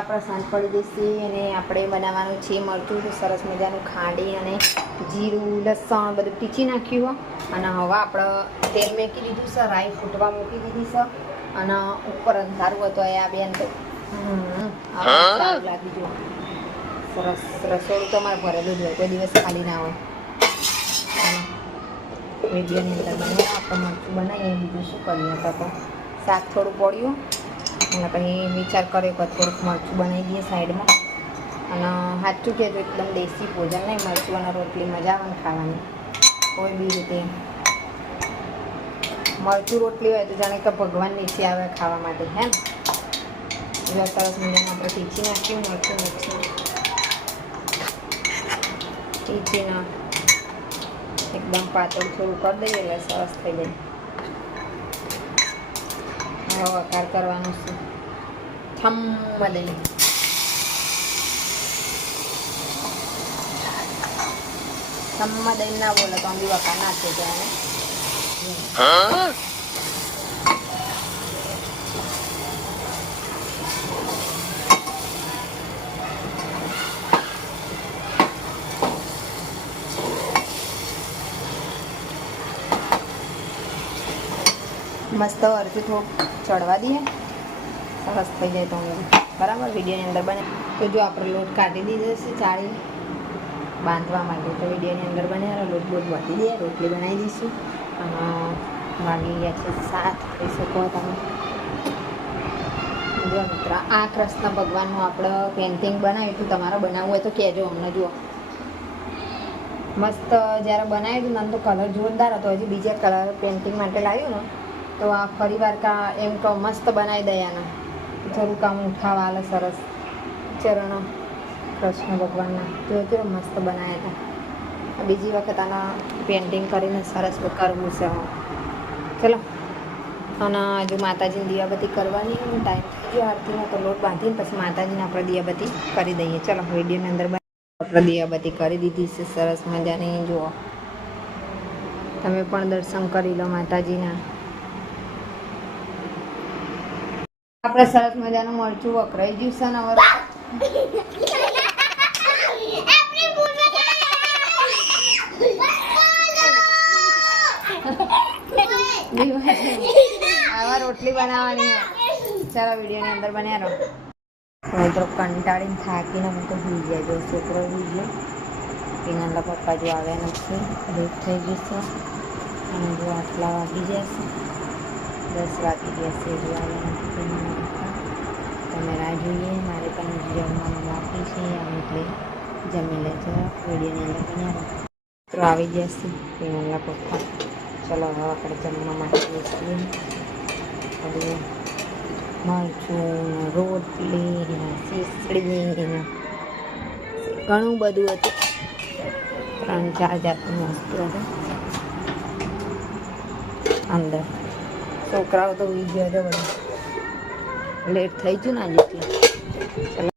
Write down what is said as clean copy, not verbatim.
આપણે સાંજ પડી જશે અને આપણે બનાવવાનું છે મરચું તો સરસ મજાનું ખાંડી અને જીરું લસણ બધું પીચી નાખ્યું અને હવે આપણે તેલ મેકી દીધું છે, રાઈ ફૂટવા મૂકી દીધી છે અને ઉપર અંધારું હતું આ બેન તો સારું લાગી ગયું. સરસ રસોડું તો અમારે ભરેલું જ હોય, કોઈ દિવસ ખાલી ના હોય. વિડીયોની અંદર બનાવીએ આપણે મરચું બનાવીએ, બીજું શું કરીએ તો શાક થોડું પડ્યું અને પછી વિચાર કર્યો કે થોડુંક મરચું બનાવી દઈએ સાઈડમાં. અને સાચું કહેજો એકદમ દેશી ભોજન નહીં, મરચું અને રોટલી મજા આવે ને ખાવાની. કોઈ બી રીતે મરચું રોટલી હોય તો જાણે કે ભગવાન નીચે આવે ખાવા માટે, હે ને? એવા સરસ મજામાં આપણે પીચી નાખ્યું મરચું પીચીને એકદમ પાતળ થોડું કરી દઈએ એટલે સરસ થઈ જાય. હવે વઘાર કરવાનો છે થમ્મ દઈએ. થમ્મ દઈને ના બોલે તો બી વઘાર નાખી જાય. મસ્ત અડધું થોડું ચડવા દઈએ, સરસ થઈ જાય તો બરાબર. વિડીયોની અંદર બને તો જો આપણે લોટ કાઢી દીધો છે ચાળી બાંધવા માટે, તો વિડીયોની અંદર બને લોટ બોટ બાંધી દઈએ, રોટલી બનાવી દઈશું. અને વાગી ગયા છે 7 કહી શકો તમે. જો મિત્ર આ કૃષ્ણ ભગવાનનું આપણે પેઇન્ટિંગ બનાવ્યું હતું, તમારે બનાવવું હોય તો કહેજો અમને. જુઓ મસ્ત જ્યારે બનાવ્યું હતું ને તો કલર જોરદાર હતો. હજી બીજા કલર પેઇન્ટિંગ માટે લાવ્યું ને તો આ ફરી વાર એમ કહો મસ્ત બનાવી દયાના થોડું કામ ઉઠાવા આલે સરસ. ચરણો કૃષ્ણ ભગવાનના જો મસ્ત બનાવ્યા હતા. બીજી વખત આના પેઇન્ટિંગ કરીને સરસ કરવું છે. ચલો અને હજુ માતાજીની દિયાબત્તી કરવાની ટાઈમ થઈ ગયો આરતીનો, તો લોટ બાંધીને પછી માતાજીને આપણે દિયાબત્તી કરી દઈએ. ચલો વિડીયોની અંદર આપણે દિયાબત્તી કરી દીધી છે સરસ મજાની. જુઓ તમે પણ દર્શન કરી લો માતાજીના. આપણે સરસ મજાનું મરચું વખરાઈ ગયું છે ને આવા રોટલી બનાવવાની. ચાલો વિડીયોની અંદર બન્યા રહો. મિત્રો કંટાળીને થાકીને હું તો ભૂલી જાય. જો છોકરો ભૂલી ગયો, પીનાના પપ્પા જો આવ્યા નથી, લેટ થઈ ગયું છે અને જો આટલા વાગી જશે, 10 વાગી જશે. જો આવ્યા નથી તમે રાહ જોઈએ. મારે પણ જમવાનું બાકી છે એટલે જમી લેજો. વિડીયોની અંદર બન્યા તો આવી જશે પીનાના પપ્પા. ચલો હવે આપણે જમવા માટે બેસીએ. મરચું રોટલી ખીચડી ઘણું બધું હતું. 3-4 જાતની વસ્તુ હતી અંદર. છોકરાઓ તો ઉઈ ગયા હતા બધા, લેટ થઈ ગયું ને આજે એટલે. ચલો